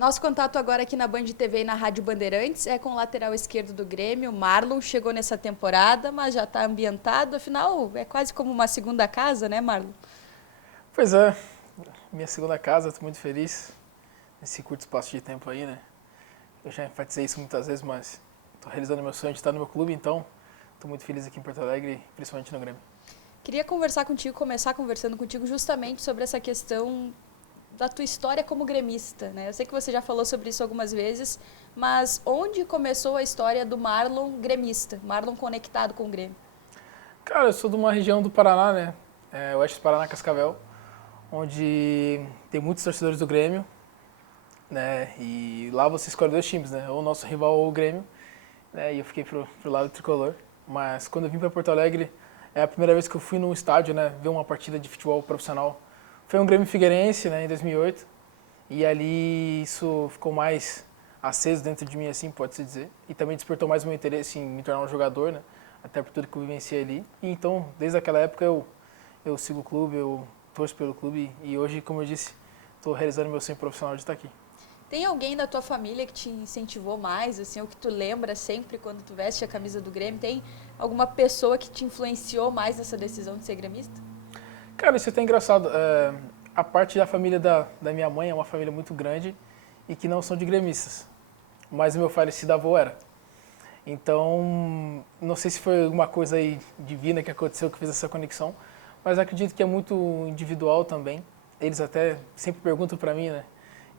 Nosso contato agora aqui na Band TV e na Rádio Bandeirantes é com o lateral esquerdo do Grêmio, Marlon. Chegou nessa temporada, mas já está ambientado. Afinal, é quase como uma segunda casa, né, Marlon? Pois é, minha segunda casa, estou muito feliz nesse curto espaço de tempo aí, né? Eu já enfatizei isso muitas vezes, mas estou realizando meu sonho de estar no meu clube, então estou muito feliz aqui em Porto Alegre, principalmente no Grêmio. Queria conversar contigo, começar conversando contigo justamente sobre essa questão da tua história como gremista, né? Eu sei que você já falou sobre isso algumas vezes, mas onde começou a história do Marlon gremista, Marlon conectado com o Grêmio? Cara, eu sou de uma região do Paraná, né? Oeste do Paraná, Cascavel, onde tem muitos torcedores do Grêmio, né? E lá você escolhe dois times, né? Ou o nosso rival ou o Grêmio, né? E eu fiquei pro lado tricolor. Mas quando eu vim para Porto Alegre, é a primeira vez que eu fui num estádio, né? Ver uma partida de futebol profissional. Foi um Grêmio Figueirense, né? Em 2008. E ali isso ficou mais aceso dentro de mim, assim, pode-se dizer. E também despertou mais o meu interesse em me tornar um jogador, né? Até por tudo que eu vivenciei ali. E então, desde aquela época, eu sigo o clube, eu torço pelo clube. E hoje, como eu disse, estou realizando meu sonho profissional de estar aqui. Tem alguém da tua família que te incentivou mais, assim, ou que tu lembra sempre quando tu veste a camisa do Grêmio? Tem alguma pessoa que te influenciou mais nessa decisão de ser gremista? Cara, isso é até engraçado. A parte da família da minha mãe é uma família muito grande e que não são de gremistas. Mas o meu falecido avô era. Então, não sei se foi alguma coisa aí divina que aconteceu que fez essa conexão, mas acredito que é muito individual também. Eles até sempre perguntam para mim, né?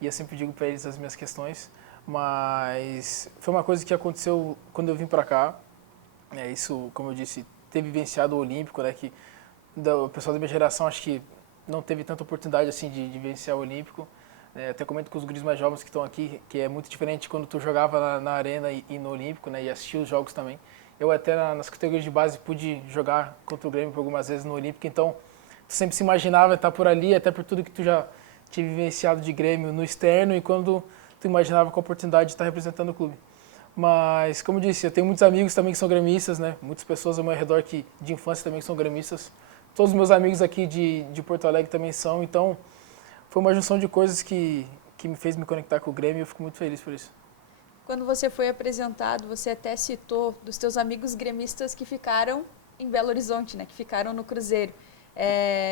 E eu sempre digo para eles as minhas questões, mas foi uma coisa que aconteceu quando eu vim para cá. Isso, como eu disse, ter vivenciado o Olímpico, né? Que o pessoal da minha geração acho que não teve tanta oportunidade assim de vivenciar o Olímpico. Até comento com os guris mais jovens que estão aqui, que é muito diferente quando tu jogava na arena e no Olímpico, né, e assistia os jogos também. Eu até nas categorias de base pude jogar contra o Grêmio por algumas vezes no Olímpico, então tu sempre se imaginava estar por ali, até por tudo que tu já tinha vivenciado de Grêmio no externo e quando tu imaginava com a oportunidade de estar representando o clube. Mas, como eu disse, eu tenho muitos amigos também que são gremistas, né? Muitas pessoas ao meu redor que de infância também são gremistas. Todos os meus amigos aqui de Porto Alegre também são, então foi uma junção de coisas que me fez me conectar com o Grêmio e eu fico muito feliz por isso. Quando você foi apresentado, você até citou dos teus amigos gremistas que ficaram em Belo Horizonte, né? Que ficaram no Cruzeiro.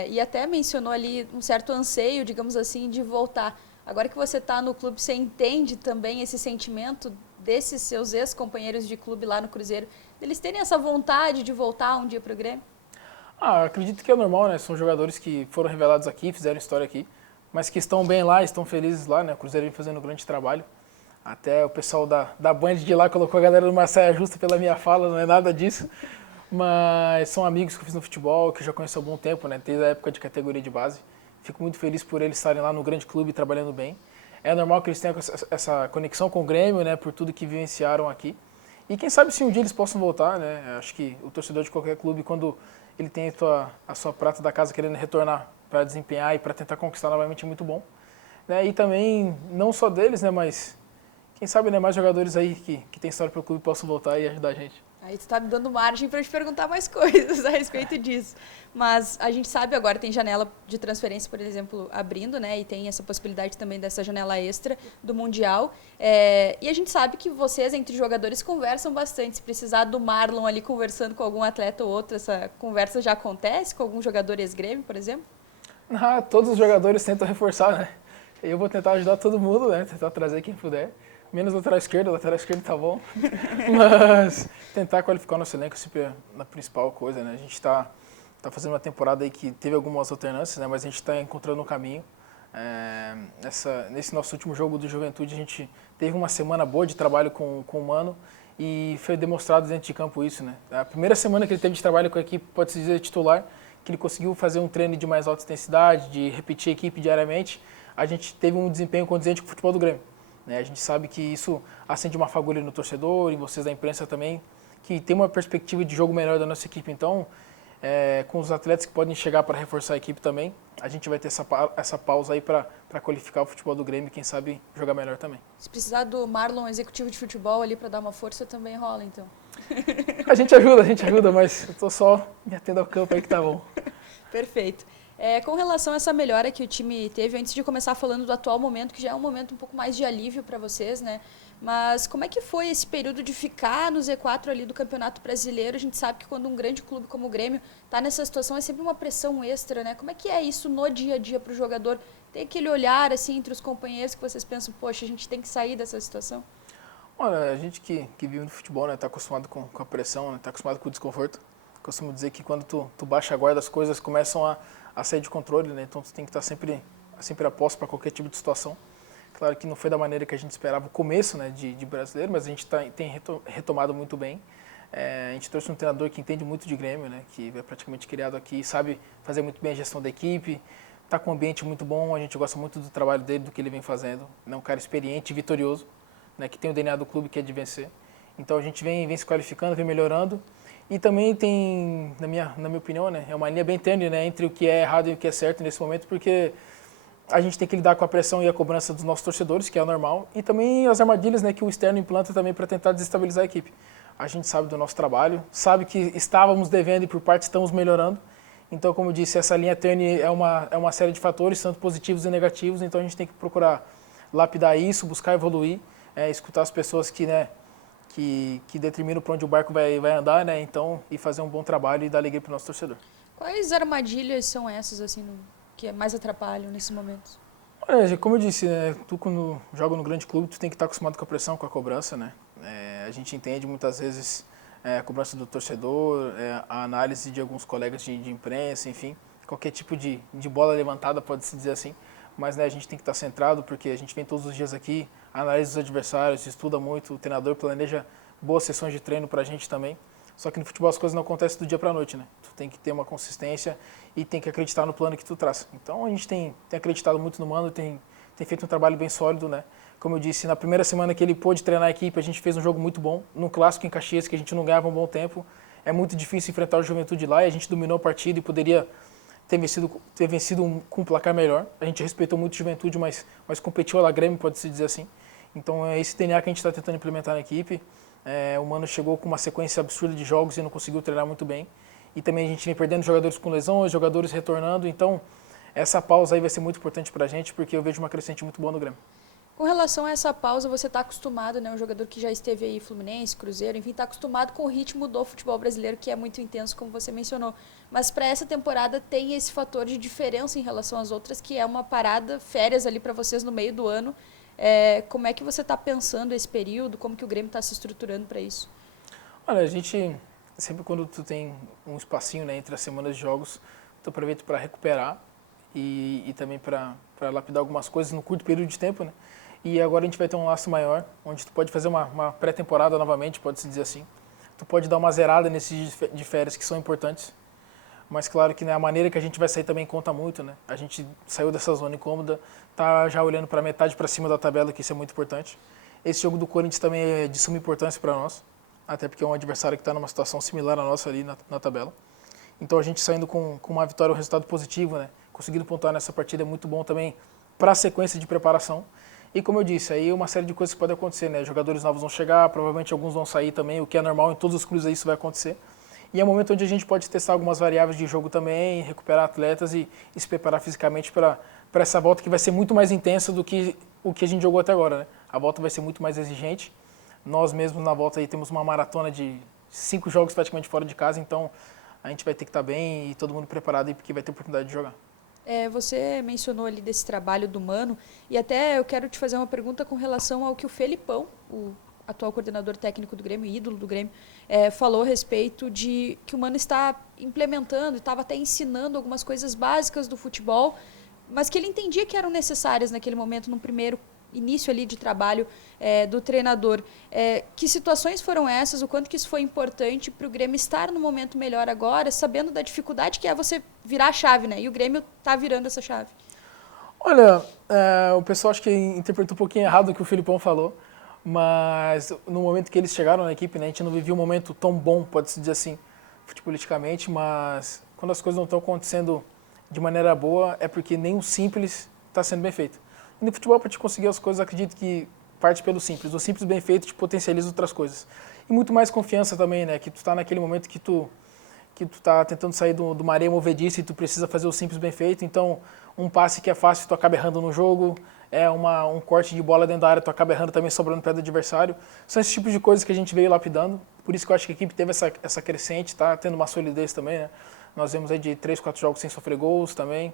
E até mencionou ali um certo anseio, digamos assim, de voltar. Agora que você está no clube, você entende também esse sentimento desses seus ex-companheiros de clube lá no Cruzeiro, eles terem essa vontade de voltar um dia para o Grêmio? Acredito que é normal, né? São jogadores que foram revelados aqui, fizeram história aqui, mas que estão bem lá, estão felizes lá, né? O Cruzeiro vem fazendo um grande trabalho. Até o pessoal da Band de lá colocou a galera numa saia justa pela minha fala, não é nada disso. Mas são amigos que eu fiz no futebol, que eu já conheço há algum tempo, né? Desde a época de categoria de base. Fico muito feliz por eles estarem lá no grande clube trabalhando bem. É normal que eles tenham essa conexão com o Grêmio, né? Por tudo que vivenciaram aqui. E quem sabe se um dia eles possam voltar, né? Acho que o torcedor de qualquer clube, quando ele tem a sua prata da casa querendo retornar para desempenhar e para tentar conquistar novamente, é muito bom. Né? E também, não só deles, né? Mas quem sabe, né? Mais jogadores aí que tem história pelo clube possam voltar e ajudar a gente. Aí tu tá me dando margem para te perguntar mais coisas a respeito disso. Mas a gente sabe agora, tem janela de transferência, por exemplo, abrindo, né? E tem essa possibilidade também dessa janela extra do Mundial. E a gente sabe que vocês, entre jogadores, conversam bastante. Se precisar do Marlon ali conversando com algum atleta ou outro, essa conversa já acontece com algum jogador ex-Grêmio, por exemplo? Todos os jogadores tentam reforçar, né? Eu vou tentar ajudar todo mundo, né? Tentar trazer quem puder. Menos lateral esquerdo tá bom. Mas tentar qualificar o nosso elenco é sempre a principal coisa, né? A gente tá fazendo uma temporada aí que teve algumas alternâncias, né? Mas a gente está encontrando um caminho. Nesse nosso último jogo do Juventude, a gente teve uma semana boa de trabalho com o Mano e foi demonstrado dentro de campo isso, né? A primeira semana que ele teve de trabalho com a equipe, pode-se dizer titular, que ele conseguiu fazer um treino de mais alta intensidade, de repetir a equipe diariamente. A gente teve um desempenho condizente com o futebol do Grêmio. A gente sabe que isso acende uma fagulha no torcedor, em vocês da imprensa também, que tem uma perspectiva de jogo melhor da nossa equipe. Então, com os atletas que podem chegar para reforçar a equipe também, a gente vai ter essa pausa aí para qualificar o futebol do Grêmio e quem sabe jogar melhor também. Se precisar do Marlon, executivo de futebol ali para dar uma força, também rola, então. A gente ajuda, mas eu tô só me atendo ao campo aí que tá bom. Perfeito. Com relação a essa melhora que o time teve, antes de começar falando do atual momento, que já é um momento um pouco mais de alívio para vocês, né? Mas como é que foi esse período de ficar no Z4 ali do Campeonato Brasileiro? A gente sabe que quando um grande clube como o Grêmio está nessa situação é sempre uma pressão extra, né? Como é que é isso no dia a dia para o jogador? Tem aquele olhar assim entre os companheiros que vocês pensam, poxa, a gente tem que sair dessa situação? Olha, a gente que vive no futebol, né, tá acostumado com a pressão, né, tá acostumado com o desconforto. Costumo dizer que quando tu baixa a guarda, as coisas começam a sair de controle, né? Então tu tem que estar sempre a posto para qualquer tipo de situação. Claro que não foi da maneira que a gente esperava o começo, né, de brasileiro, mas a gente tem retomado muito bem. A gente trouxe um treinador que entende muito de Grêmio, né, que é praticamente criado aqui, sabe fazer muito bem a gestão da equipe, está com um ambiente muito bom, a gente gosta muito do trabalho dele, do que ele vem fazendo. É um cara experiente e vitorioso, né, que tem o DNA do clube, que é de vencer. Então a gente vem se qualificando, vem melhorando. E também tem, na minha opinião, né, é uma linha bem tênue, né, entre o que é errado e o que é certo nesse momento, porque a gente tem que lidar com a pressão e a cobrança dos nossos torcedores, que é o normal, e também as armadilhas, né, que o externo implanta também para tentar desestabilizar a equipe. A gente sabe do nosso trabalho, sabe que estávamos devendo e por parte estamos melhorando. Então, como eu disse, essa linha tênue é uma série de fatores, tanto positivos e negativos, então a gente tem que procurar lapidar isso, buscar evoluir, escutar as pessoas que determinam para onde o barco vai andar, né? Então, e fazer um bom trabalho e dar alegria para o nosso torcedor. Quais armadilhas são essas, assim, que mais atrapalham nesse momento? Olha, como eu disse, né, tu quando joga no grande clube, tu tem que estar acostumado com a pressão, com a cobrança, né? A gente entende muitas vezes a cobrança do torcedor, a análise de alguns colegas de imprensa, enfim, qualquer tipo de bola levantada, pode-se dizer assim. Mas, né, a gente tem que estar centrado, porque a gente vem todos os dias aqui, analisa os adversários, estuda muito, o treinador planeja boas sessões de treino para a gente também. Só que no futebol as coisas não acontecem do dia para a noite, né? Tu tem que ter uma consistência e tem que acreditar no plano que tu traça. Então a gente tem acreditado muito no Mano, tem feito um trabalho bem sólido, né? Como eu disse, na primeira semana que ele pôde treinar a equipe, a gente fez um jogo muito bom. Num clássico em Caxias, que a gente não ganhava um bom tempo. É muito difícil enfrentar o Juventude lá e a gente dominou a partida e poderia ter vencido com um placar melhor. A gente respeitou muito o Juventude, mas competiu a la Grêmio, pode-se dizer assim. Então é esse DNA que a gente está tentando implementar na equipe. O Mano chegou com uma sequência absurda de jogos e não conseguiu treinar muito bem. E também a gente vem perdendo jogadores com lesões, jogadores retornando. Então essa pausa aí vai ser muito importante para a gente, porque eu vejo uma crescente muito boa no Grêmio. Com relação a essa pausa, você está acostumado, né? Um jogador que já esteve aí, Fluminense, Cruzeiro, enfim, está acostumado com o ritmo do futebol brasileiro, que é muito intenso, como você mencionou. Mas para essa temporada tem esse fator de diferença em relação às outras, que é uma parada, férias ali para vocês no meio do ano. Como é que você está pensando esse período? Como que o Grêmio está se estruturando para isso? Olha, a gente, sempre quando tu tem um espacinho, né, entre as semanas de jogos, tu aproveita para recuperar e também para lapidar algumas coisas no curto período de tempo, né? E agora a gente vai ter um laço maior, onde tu pode fazer uma pré-temporada novamente, pode-se dizer assim. Tu pode dar uma zerada nesses dias de férias que são importantes. Mas claro que, né, a maneira que a gente vai sair também conta muito, né? A gente saiu dessa zona incômoda, tá já olhando para metade para cima da tabela, que isso é muito importante. Esse jogo do Corinthians também é de suma importância para nós, até porque é um adversário que está numa situação similar à nossa ali na tabela. Então a gente saindo com uma vitória, um resultado positivo, né? Conseguindo pontuar nessa partida é muito bom também para a sequência de preparação. E como eu disse, aí uma série de coisas podem acontecer, né? Jogadores novos vão chegar, provavelmente alguns vão sair também, o que é normal, em todos os clubes aí isso vai acontecer. E é um momento onde a gente pode testar algumas variáveis de jogo também, recuperar atletas e se preparar fisicamente para essa volta que vai ser muito mais intensa do que o que a gente jogou até agora, né? A volta vai ser muito mais exigente. Nós mesmos na volta aí temos uma maratona de 5 jogos praticamente fora de casa, então a gente vai ter que estar bem e todo mundo preparado aí porque vai ter oportunidade de jogar. Você mencionou ali desse trabalho do Mano, e até eu quero te fazer uma pergunta com relação ao que o Felipão, o atual coordenador técnico do Grêmio, ídolo do Grêmio, falou a respeito de que o Mano está implementando, estava até ensinando algumas coisas básicas do futebol, mas que ele entendia que eram necessárias naquele momento, no primeiro início ali de trabalho do treinador. Que situações foram essas? O quanto que isso foi importante para o Grêmio estar no momento melhor agora, sabendo da dificuldade que é você virar a chave, né? E o Grêmio está virando essa chave. Olha, o pessoal acho que interpretou um pouquinho errado o que o Felipão falou, mas no momento que eles chegaram na equipe, né, a gente não vivia um momento tão bom, pode-se dizer assim, futebolisticamente, mas quando as coisas não estão acontecendo de maneira boa, é porque nem o simples está sendo bem feito. E no futebol, para te conseguir as coisas, acredito que parte pelo simples. O simples bem feito te potencializa outras coisas. E muito mais confiança também, né? Que tu está naquele momento que que tu tá tentando sair de uma areia movediça e tu precisa fazer o simples bem feito. Então, um passe que é fácil, tu acaba errando no jogo, um corte de bola dentro da área, tu acaba errando também sobrando pé do adversário. São esses tipos de coisas que a gente veio lapidando. Por isso que eu acho que a equipe teve essa crescente, tá tendo uma solidez também, né? Nós vemos aí de 3, 4 jogos sem sofrer gols também,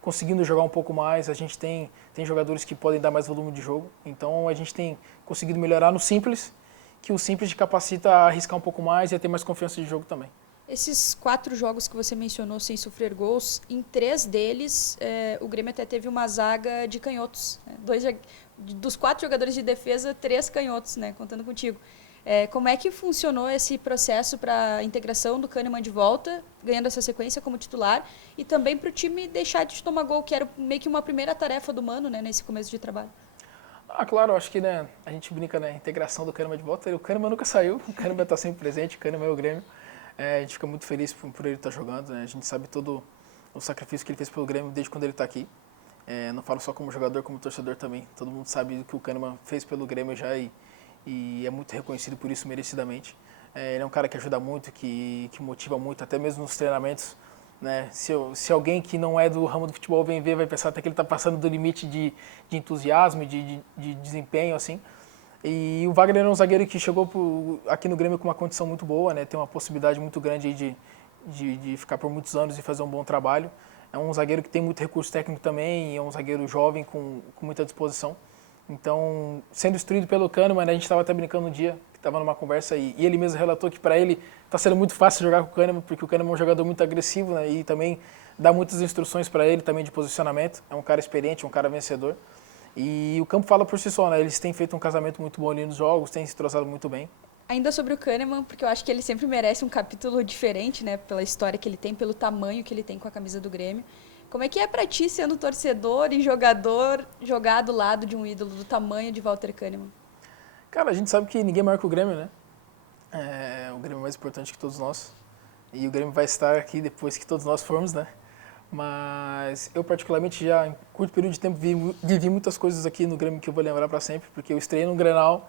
conseguindo jogar um pouco mais. A gente tem jogadores que podem dar mais volume de jogo. Então, a gente tem conseguido melhorar no simples, que o simples te capacita a arriscar um pouco mais e a ter mais confiança de jogo também. Esses 4 jogos que você mencionou sem sofrer gols, em 3 deles o Grêmio até teve uma zaga de canhotos. Né? Dos 4 jogadores de defesa, 3 canhotos, né? Contando contigo. Como é que funcionou esse processo para a integração do Kahneman de volta, ganhando essa sequência como titular, e também para o time deixar de tomar gol, que era meio que uma primeira tarefa do Mano, né, nesse começo de trabalho? Claro, acho que né, a gente brinca na integração do Kahneman de volta. O Kahneman nunca saiu, o Kahneman está sempre presente, o Kahneman é o Grêmio. A gente fica muito feliz por ele estar jogando, né? A gente sabe todo o sacrifício que ele fez pelo Grêmio desde quando ele está aqui. Não falo só como jogador, como torcedor também. Todo mundo sabe o que o Kahneman fez pelo Grêmio já e é muito reconhecido por isso merecidamente. Ele é um cara que ajuda muito, que motiva muito, até mesmo nos treinamentos. Né? Se alguém que não é do ramo do futebol vem ver, vai pensar até que ele está passando do limite de entusiasmo, de desempenho, assim. E o Wagner é um zagueiro que chegou aqui no Grêmio com uma condição muito boa, né? Tem uma possibilidade muito grande de ficar por muitos anos e fazer um bom trabalho. É um zagueiro que tem muito recurso técnico também, é um zagueiro jovem com muita disposição. Então, sendo instruído pelo Kahneman, né, a gente estava até brincando um dia, que estava numa conversa, e ele mesmo relatou que para ele está sendo muito fácil jogar com o Kahneman, porque o Kahneman é um jogador muito agressivo, né, e também dá muitas instruções para ele também de posicionamento. É um cara experiente, um cara vencedor. E o campo fala por si só, né? Eles têm feito um casamento muito bom ali nos jogos, têm se entrosado muito bem. Ainda sobre o Kahneman, porque eu acho que ele sempre merece um capítulo diferente, né? Pela história que ele tem, pelo tamanho que ele tem com a camisa do Grêmio. Como é que é pra ti, sendo torcedor e jogador, jogar do lado de um ídolo do tamanho de Walter Kahneman? Cara, a gente sabe que ninguém é maior que o Grêmio, né? O Grêmio é mais importante que todos nós. E o Grêmio vai estar aqui depois que todos nós formos, né? Mas eu particularmente já em curto período de tempo vivi muitas coisas aqui no Grêmio que eu vou lembrar para sempre, porque eu estreiei num Grenal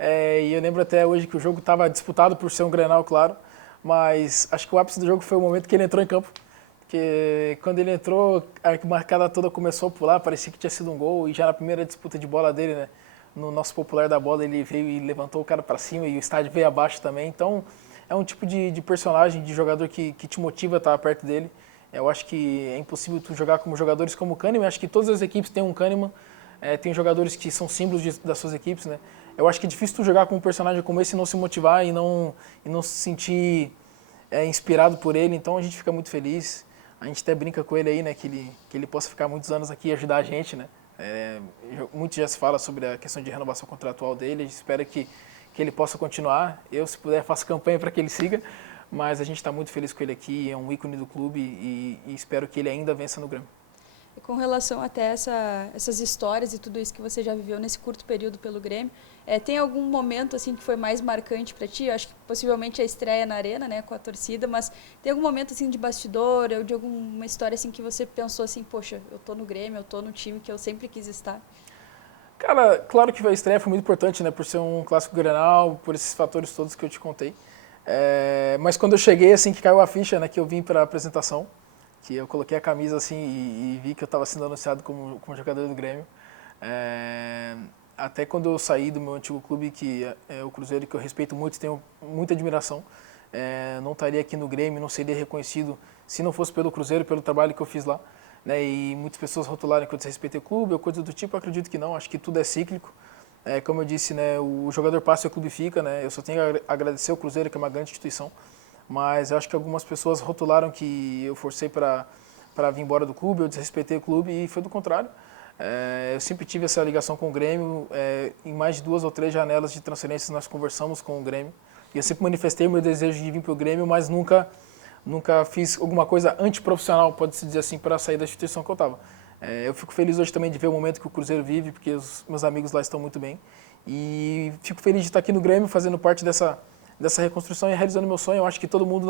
e eu lembro até hoje que o jogo estava disputado por ser um Grenal, claro, mas acho que o ápice do jogo foi o momento que ele entrou em campo, porque quando ele entrou, a arquibancada toda começou a pular, parecia que tinha sido um gol, e já na primeira disputa de bola dele, né, no nosso popular da bola, ele veio e levantou o cara para cima e o estádio veio abaixo também. Então é um tipo de personagem, de jogador que te motiva a estar perto dele. Eu acho que é impossível tu jogar como jogadores como o Kahneman. Acho que todas as equipes têm um Kahneman. Tem jogadores que são símbolos das suas equipes, né? Eu acho que é difícil tu jogar com um personagem como esse e não se motivar e não se sentir inspirado por ele. Então a gente fica muito feliz. A gente até brinca com ele aí, né? Que ele possa ficar muitos anos aqui e ajudar a gente, né? Muito já se fala sobre a questão de renovação contratual dele. A gente espera que ele possa continuar. Eu, se puder, faço campanha para que ele siga. Mas a gente está muito feliz com ele aqui, é um ícone do clube e espero que ele ainda vença no Grêmio. E com relação até essas histórias e tudo isso que você já viveu nesse curto período pelo Grêmio, tem algum momento assim que foi mais marcante para ti? Eu acho que possivelmente a estreia na Arena, né, com a torcida, mas tem algum momento assim de bastidor ou de alguma história assim que você pensou assim, poxa, eu tô no Grêmio, eu tô no time que eu sempre quis estar? Cara, claro que a estreia foi muito importante, né, por ser um clássico Grenal, por esses fatores todos que eu te contei. Mas quando eu cheguei, assim, que caiu a ficha, né, que eu vim para a apresentação, que eu coloquei a camisa, assim, e vi que eu estava sendo anunciado como jogador do Grêmio. Até quando eu saí do meu antigo clube, que é o Cruzeiro, que eu respeito muito e tenho muita admiração, não estaria aqui no Grêmio, não seria reconhecido se não fosse pelo Cruzeiro, pelo trabalho que eu fiz lá. Né, e muitas pessoas rotularam que eu desrespeitei o clube ou coisa do tipo, eu acredito que não, acho que tudo é cíclico. Como eu disse, né, o jogador passa e o clube fica, né, eu só tenho a agradecer ao Cruzeiro, que é uma grande instituição, mas eu acho que algumas pessoas rotularam que eu forcei para vir embora do clube, eu desrespeitei o clube e foi do contrário. Eu sempre tive essa ligação com o Grêmio, em mais de 2 ou 3 janelas de transferências nós conversamos com o Grêmio, e eu sempre manifestei o meu desejo de vir para o Grêmio, mas nunca fiz alguma coisa antiprofissional, pode-se dizer assim, para sair da instituição que eu estava. Eu fico feliz hoje também de ver o momento que o Cruzeiro vive, porque os meus amigos lá estão muito bem. E fico feliz de estar aqui no Grêmio, fazendo parte dessa reconstrução e realizando meu sonho. Eu acho que todo mundo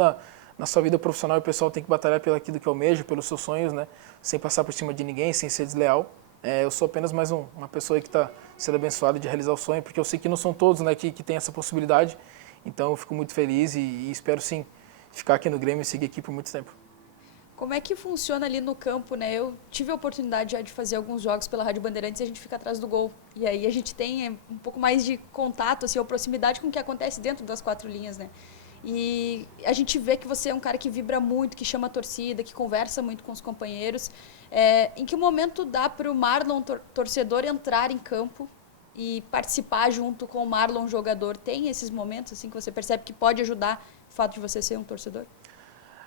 na sua vida profissional e pessoal tem que batalhar pelo aquilo que almeja, pelos seus sonhos, né? Sem passar por cima de ninguém, sem ser desleal. Eu sou apenas mais uma pessoa que está sendo abençoada de realizar o sonho, porque eu sei que não são todos, né, que têm essa possibilidade. Então eu fico muito feliz e espero sim ficar aqui no Grêmio e seguir aqui por muito tempo. Como é que funciona ali no campo, né? Eu tive a oportunidade já de fazer alguns jogos pela Rádio Bandeirantes e a gente fica atrás do gol. E aí a gente tem um pouco mais de contato, assim, ou proximidade com o que acontece dentro das 4 linhas, né? E a gente vê que você é um cara que vibra muito, que chama a torcida, que conversa muito com os companheiros. Em que momento dá para o Marlon, torcedor, entrar em campo e participar junto com o Marlon, jogador? Tem esses momentos assim que você percebe que pode ajudar o fato de você ser um torcedor?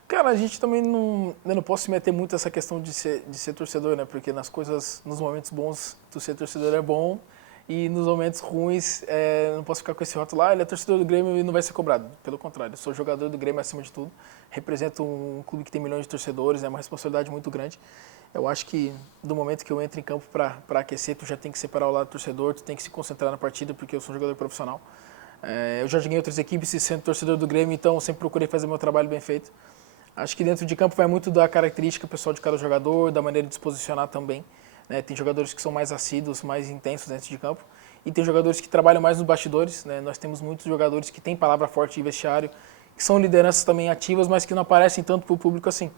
Cara, a gente também eu não posso se meter muito nessa questão de ser torcedor, né? Porque nos momentos bons, tu ser torcedor é bom, e nos momentos ruins, não posso ficar com esse rótulo lá, ele é torcedor do Grêmio e não vai ser cobrado. Pelo contrário, eu sou jogador do Grêmio acima de tudo, represento um clube que tem milhões de torcedores, é uma responsabilidade muito grande. Eu acho que do momento que eu entro em campo para aquecer, tu já tem que separar o lado do torcedor, tu tem que se concentrar na partida, porque eu sou um jogador profissional. Eu já joguei em outras equipes e sendo torcedor do Grêmio, então eu sempre procurei fazer meu trabalho bem feito. Acho que dentro de campo vai muito da característica pessoal de cada jogador, da maneira de se posicionar também. Né? Tem jogadores que são mais assíduos, mais intensos dentro de campo. E tem jogadores que trabalham mais nos bastidores. Né? Nós temos muitos jogadores que têm palavra forte em vestiário, que são lideranças também ativas, mas que não aparecem tanto para o público assim.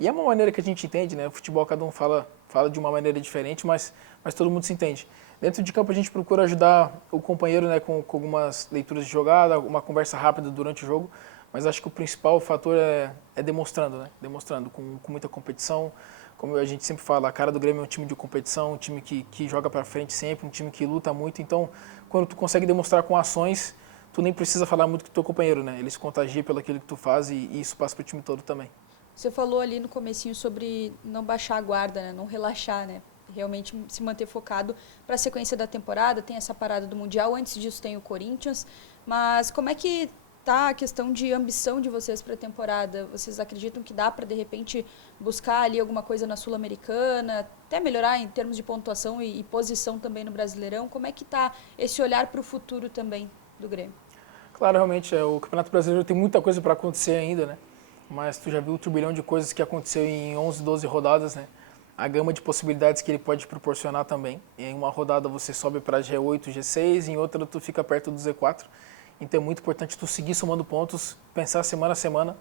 E é uma maneira que a gente entende, né? O futebol cada um fala de uma maneira diferente, mas todo mundo se entende. Dentro de campo a gente procura ajudar o companheiro, né, com algumas leituras de jogada, uma conversa rápida durante o jogo, mas acho que o principal fator é demonstrando, né? Demonstrando com muita competição. Como a gente sempre fala, a cara do Grêmio é um time de competição, um time que joga para frente sempre, um time que luta muito. Então, quando tu consegue demonstrar com ações, tu nem precisa falar muito com o teu companheiro, né? Ele se contagia pelo aquilo que tu faz e isso passa para o time todo também. Você falou ali no comecinho sobre não baixar a guarda, né? Não relaxar, né? Realmente se manter focado para a sequência da temporada. Tem essa parada do Mundial, antes disso tem o Corinthians. Mas como é que tá a questão de ambição de vocês para a temporada? Vocês acreditam que dá para, de repente, buscar ali alguma coisa na Sul-Americana, até melhorar em termos de pontuação e posição também no Brasileirão? Como é que tá esse olhar para o futuro também do Grêmio? Claro, realmente, o Campeonato Brasileiro tem muita coisa para acontecer ainda, né? Mas tu já viu o turbilhão de coisas que aconteceu em 11, 12 rodadas, né? A gama de possibilidades que ele pode proporcionar também. Em uma rodada você sobe para G8, G6, em outra tu fica perto do Z4. Então é muito importante tu seguir somando pontos, pensar semana a semana.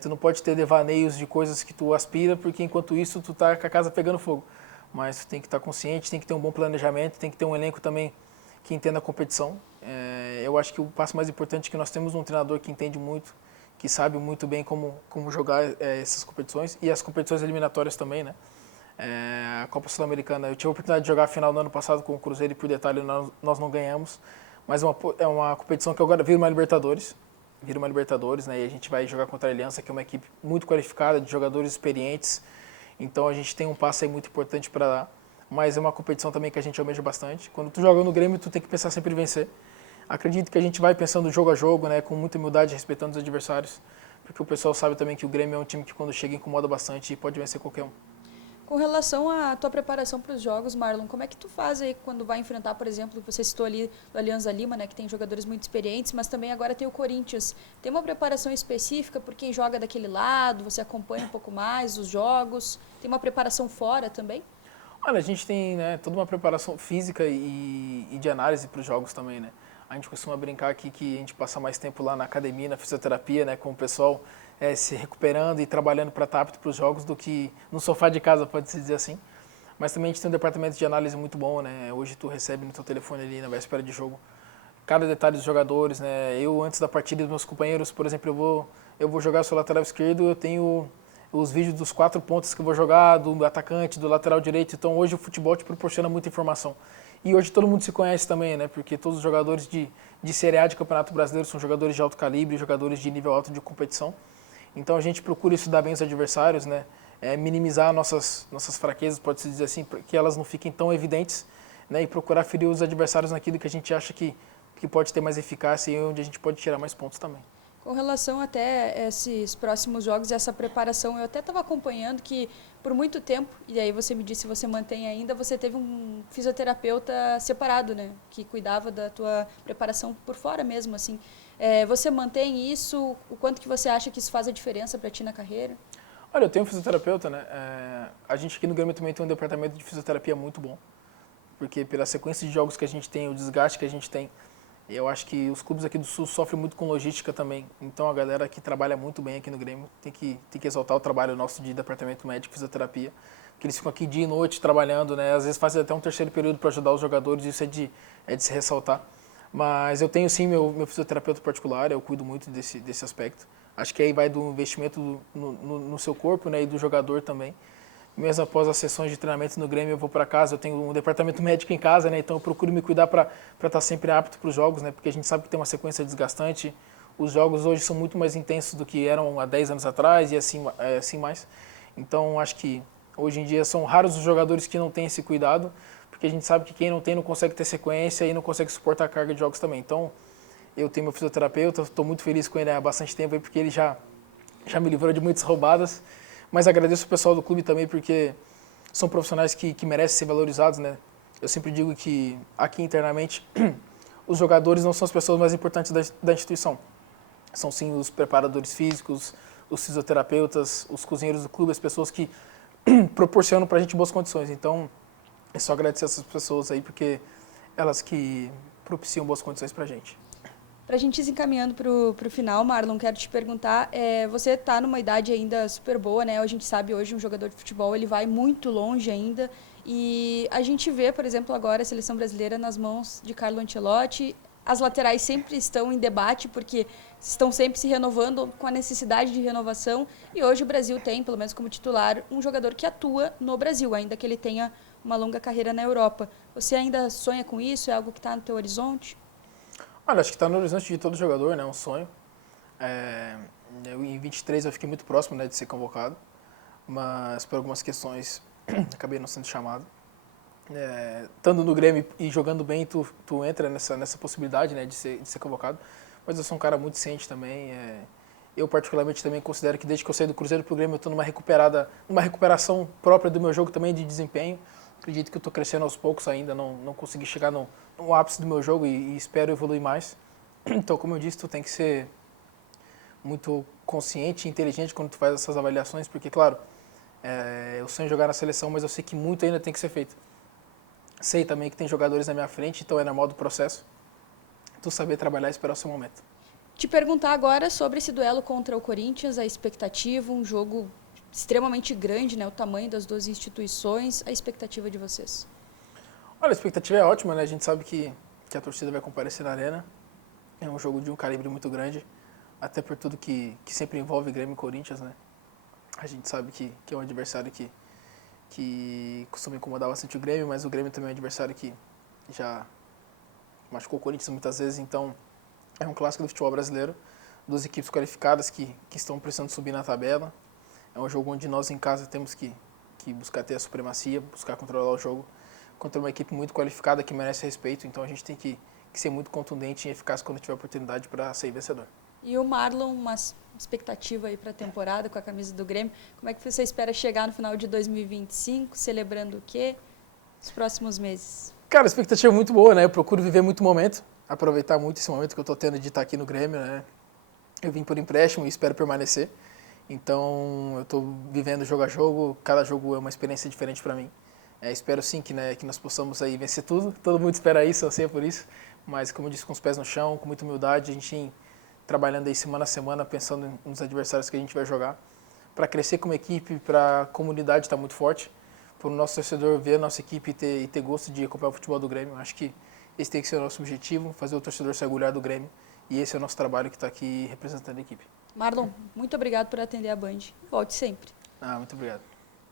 Tu não pode ter devaneios de coisas que tu aspira, porque enquanto isso tu tá com a casa pegando fogo. Mas tu tem que estar consciente, tem que ter um bom planejamento, tem que ter um elenco também que entenda a competição. Eu acho que o passo mais importante é que nós temos um treinador que entende muito, que sabe muito bem como jogar essas competições e as competições eliminatórias também, né? A Copa Sul-Americana, eu tive a oportunidade de jogar a final no ano passado com o Cruzeiro e por detalhe nós não ganhamos, mas é uma competição que agora vira uma Libertadores, né? E a gente vai jogar contra a Aliança, que é uma equipe muito qualificada, de jogadores experientes, então a gente tem um passo aí muito importante para dar, mas é uma competição também que a gente almeja bastante. Quando tu joga no Grêmio, tu tem que pensar sempre em vencer. Acredito que a gente vai pensando jogo a jogo, né, com muita humildade, respeitando os adversários, porque o pessoal sabe também que o Grêmio é um time que quando chega incomoda bastante e pode vencer qualquer um. Com relação à tua preparação para os jogos, Marlon, como é que tu faz aí quando vai enfrentar, por exemplo, você citou ali do Alianza Lima, né, que tem jogadores muito experientes, mas também agora tem o Corinthians. Tem uma preparação específica por quem joga daquele lado? Você acompanha um pouco mais os jogos? Tem uma preparação fora também? Olha, a gente tem, né, toda uma preparação física e de análise para os jogos também, né? A gente costuma brincar aqui que a gente passa mais tempo lá na academia, na fisioterapia, né, com o pessoal se recuperando e trabalhando para estar apto para os jogos do que no sofá de casa, pode-se dizer assim. Mas também a gente tem um departamento de análise muito bom, né? Hoje tu recebe no teu telefone ali na véspera de jogo cada detalhe dos jogadores, né? Eu, antes da partida dos meus companheiros, por exemplo, eu vou jogar, sou lateral esquerdo, eu tenho os vídeos dos 4 pontos que eu vou jogar, do atacante, do lateral direito. Então hoje o futebol te proporciona muita informação. E hoje todo mundo se conhece também, né? Porque todos os jogadores de Série A de Campeonato Brasileiro são jogadores de alto calibre, jogadores de nível alto de competição. Então a gente procura estudar bem os adversários, né? Minimizar nossas fraquezas, pode-se dizer assim, para que elas não fiquem tão evidentes, né? E procurar ferir os adversários naquilo que a gente acha que pode ter mais eficácia e onde a gente pode tirar mais pontos também. Com relação até esses próximos jogos, essa preparação, eu até estava acompanhando que por muito tempo, e aí você me disse se você mantém ainda, você teve um fisioterapeuta separado, né? Que cuidava da tua preparação por fora mesmo, assim. Você mantém isso? O quanto que você acha que isso faz a diferença para ti na carreira? Olha, eu tenho um fisioterapeuta, né? A gente aqui no Grêmio também tem um departamento de fisioterapia muito bom, porque pela sequência de jogos que a gente tem, o desgaste que a gente tem, Eu acho que os clubes aqui do Sul sofrem muito com logística também. Então a galera que trabalha muito bem aqui no Grêmio tem que exaltar o trabalho nosso de departamento médico e fisioterapia. Porque eles ficam aqui dia e noite trabalhando, né? Às vezes fazem até um terceiro período para ajudar os jogadores, isso é de se ressaltar. Mas eu tenho sim meu fisioterapeuta particular, eu cuido muito desse aspecto. Acho que aí vai do investimento no seu corpo, né? E do jogador também. Mesmo após as sessões de treinamento no Grêmio, eu vou para casa, eu tenho um departamento médico em casa, né? Então eu procuro me cuidar para estar sempre apto para os jogos, né? Porque a gente sabe que tem uma sequência desgastante. Os jogos hoje são muito mais intensos do que eram há 10 anos atrás e assim mais. Então acho que hoje em dia são raros os jogadores que não têm esse cuidado, porque a gente sabe que quem não tem não consegue ter sequência e não consegue suportar a carga de jogos também. Então eu tenho meu fisioterapeuta, estou muito feliz com ele há bastante tempo, aí, porque ele já me livrou de muitas roubadas. Mas agradeço o pessoal do clube também, porque são profissionais que merecem ser valorizados, né? Eu sempre digo que aqui internamente os jogadores não são as pessoas mais importantes da instituição. São sim os preparadores físicos, os fisioterapeutas, os cozinheiros do clube, as pessoas que proporcionam para a gente boas condições. Então, é só agradecer essas pessoas aí, porque elas que propiciam boas condições para a gente. Para a gente ir se encaminhando para o final, Marlon, quero te perguntar, você está numa idade ainda super boa, né? A gente sabe hoje um jogador de futebol ele vai muito longe ainda e a gente vê, por exemplo, agora a seleção brasileira nas mãos de Carlo Ancelotti. As laterais sempre estão em debate porque estão sempre se renovando com a necessidade de renovação e hoje o Brasil tem, pelo menos como titular, um jogador que atua no Brasil, ainda que ele tenha uma longa carreira na Europa. Você ainda sonha com isso? É algo que está no teu horizonte? Olha, acho que está no horizonte de todo jogador, né? Um sonho. Em 23 eu fiquei muito próximo, né, de ser convocado, mas por algumas questões acabei não sendo chamado. Estando no Grêmio e jogando bem, tu entra nessa possibilidade, né, de ser convocado. Mas eu sou um cara muito ciente também. Eu particularmente também considero que desde que eu saí do Cruzeiro pro Grêmio eu estou numa recuperação própria do meu jogo também de desempenho. Acredito que eu estou crescendo aos poucos ainda, não consegui chegar no ápice do meu jogo e espero evoluir mais. Então, como eu disse, tu tem que ser muito consciente e inteligente quando tu faz essas avaliações, porque, claro, eu sonho em jogar na seleção, mas eu sei que muito ainda tem que ser feito. Sei também que tem jogadores na minha frente, então é normal do processo. Tu saber trabalhar e esperar o seu momento. Te perguntar agora sobre esse duelo contra o Corinthians, a expectativa, um jogo extremamente grande, né? O tamanho das duas instituições, a expectativa de vocês. Olha, a expectativa é ótima, né? A gente sabe que a torcida vai comparecer na arena. É um jogo de um calibre muito grande, até por tudo que sempre envolve Grêmio e Corinthians, né? A gente sabe que é um adversário que costuma incomodar bastante o Grêmio, mas o Grêmio também é um adversário que já machucou o Corinthians muitas vezes, então é um clássico do futebol brasileiro, duas equipes qualificadas que estão precisando subir na tabela. É um jogo onde nós em casa temos que buscar ter a supremacia, buscar controlar o jogo contra uma equipe muito qualificada que merece respeito, então a gente tem que ser muito contundente e eficaz quando tiver oportunidade para ser vencedor. E o Marlon, uma expectativa aí para a temporada com a camisa do Grêmio, como é que você espera chegar no final de 2025, celebrando o quê? Os próximos meses? Cara, a expectativa é muito boa, né? Eu procuro viver muito o momento, aproveitar muito esse momento que eu estou tendo de estar aqui no Grêmio, né? Eu vim por empréstimo e espero permanecer. Então, eu estou vivendo jogo a jogo, cada jogo é uma experiência diferente para mim. Espero sim que nós possamos aí vencer tudo, todo mundo espera isso, eu sei por isso, mas como eu disse, com os pés no chão, com muita humildade, a gente trabalhando aí semana a semana, pensando nos adversários que a gente vai jogar, para crescer como equipe, para a comunidade estar muito forte, para o nosso torcedor ver a nossa equipe e ter gosto de acompanhar o futebol do Grêmio. Acho que esse tem que ser o nosso objetivo, fazer o torcedor se orgulhar do Grêmio, e esse é o nosso trabalho que está aqui representando a equipe. Marlon, muito obrigado por atender a Band. Volte sempre. Muito obrigado.